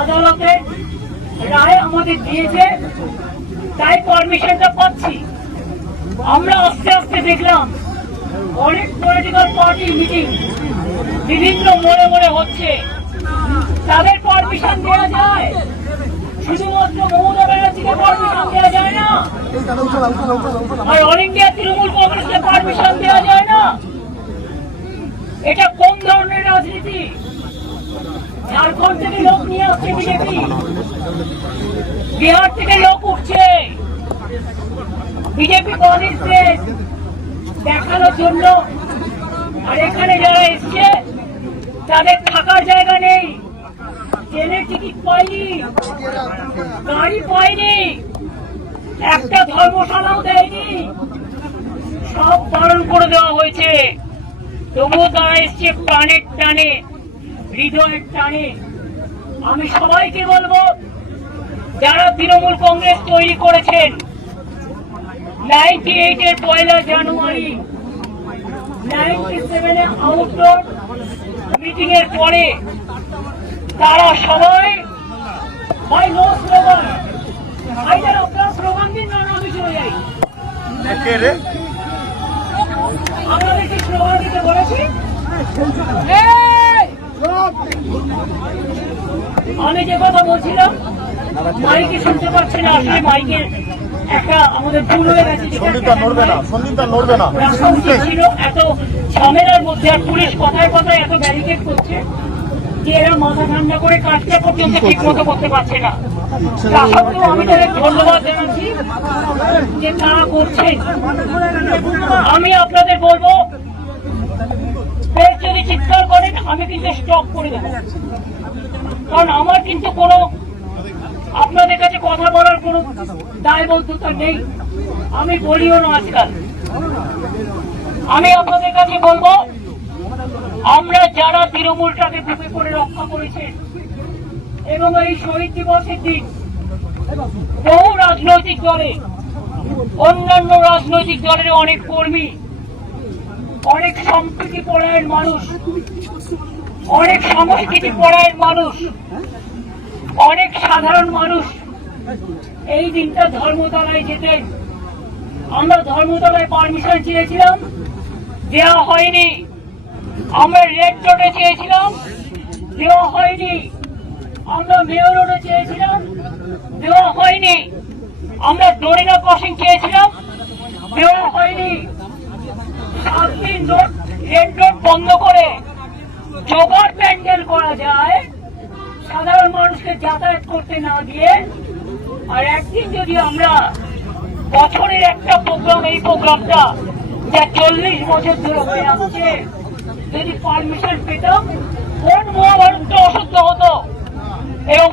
আদালতের রায় আমাদের দিয়েছে, তাই পারমিশনটা পাচ্ছি। আমরা আস্তে আস্তে দেখলাম অনেক পলিটিক্যাল পার্টি মিটিং বিভিন্ন মোড়ে মোড়ে হচ্ছে, তাদের পারমিশন দেওয়া যায়, শুধুমাত্র মমতা ব্যানার্জিকে পারমিশন দেওয়া যায় না, আর অল ইন্ডিয়া তৃণমূল কংগ্রেসকে পারমিশন দেওয়া যায় না। এটা কোন ধরনের রাজনীতি? ঝাড়খণ্ড থেকে লোক নিয়ে আসছে বিজেপি, বিহার থেকে লোক উঠছে বিজেপি কংগ্রেসকে দেখানোর জন্য, আর এখানে যারা এসছে তাদের থাকার জায়গা নেই, ট্রেনের টিকিট পাইনি, গাড়ি পাইনি, একটা ধর্মশালাও দেয়নি, সব বারণ করে দেওয়া হয়েছে। তবুও তারা এসছে প্রাণের টানে, হৃদয়ের টানে। আমি সবাইকে বলবো, যারা তৃণমূল কংগ্রেস তৈরি করেছেন 98-এর 1 জানুয়ারি, 97-এ আউটডোর মিটিং এর পরে তারা সবাই ভাই নো স্লোগান, ভাইদের আপনারা স্লোগান দিন না, আমি চলে যাই। আমাদেরকে স্লোগান দিতে বলেছি। আমি যে কথা বলছিলাম মাইকে শুনতে পাচ্ছি না, আসলে মাইকের একটা আমাদের ভুল হয়ে গেছে। ছিল এত ঝামেলার মধ্যে, আর পুলিশ কথায় কথায় এত ব্যারিকেড করছে যে এরা মাথা ঠান্ডা করে কাজটা পর্যন্ত ঠিক মতো করতে পারছে না। তা সত্ত্বেও আমি তাদের ধন্যবাদ জানাচ্ছি যে তারা করছেন। আমি আপনাদের বলবো, যদি চিৎকার করেন আমি কিন্তু স্টপ করে দেবো, কারণ আমার কিন্তু কোনো আপনাদের কাছে কথা বলার কোনো দায়বদ্ধতা নেই, আমি বলিও না আজকাল। আমি আপনাদের কাছে বলবো, আমরা যারা তৃণমূলটাকে বুকে করে রক্ষা করেছে এবং এই শহীদ দিবসের দিন বহু রাজনৈতিক দলে, অন্যান্য রাজনৈতিক দলের অনেক কর্মী, অনেক সম্প্রীতি পরায়ণ মানুষ, অনেক সংস্কৃতি পরায়ণ মানুষ, অনেক সাধারণ মানুষ এই দিনটা ধর্মতলায় যেতেন। আমরা ধর্মতলায় পারমিশন চেয়েছিলাম, দেওয়া হয়নি। আমরা রেড রোডে চেয়েছিলাম, দেওয়া হয়নি। আমরা মেয়র রোডে চেয়েছিলাম, দেওয়া হয়নি। আমরা দরিনা ক্রসিং চেয়েছিলাম, দেওয়া হয়নি। 7 দিন রেড রোড বন্ধ করে জোগাড় প্যান্ডেল করা যায়, সাধারণ মানুষকে যাতায়াত করতে না দিয়ে, আর একদিন যদি আমরা বছরের একটা প্রোগ্রাম, এই প্রোগ্রামটা যা 40 বছর ধরে হয়ে আসছে, যদি পারমিশন পেতাম, কোন মহাভারতটা অশুদ্ধ হতো এবং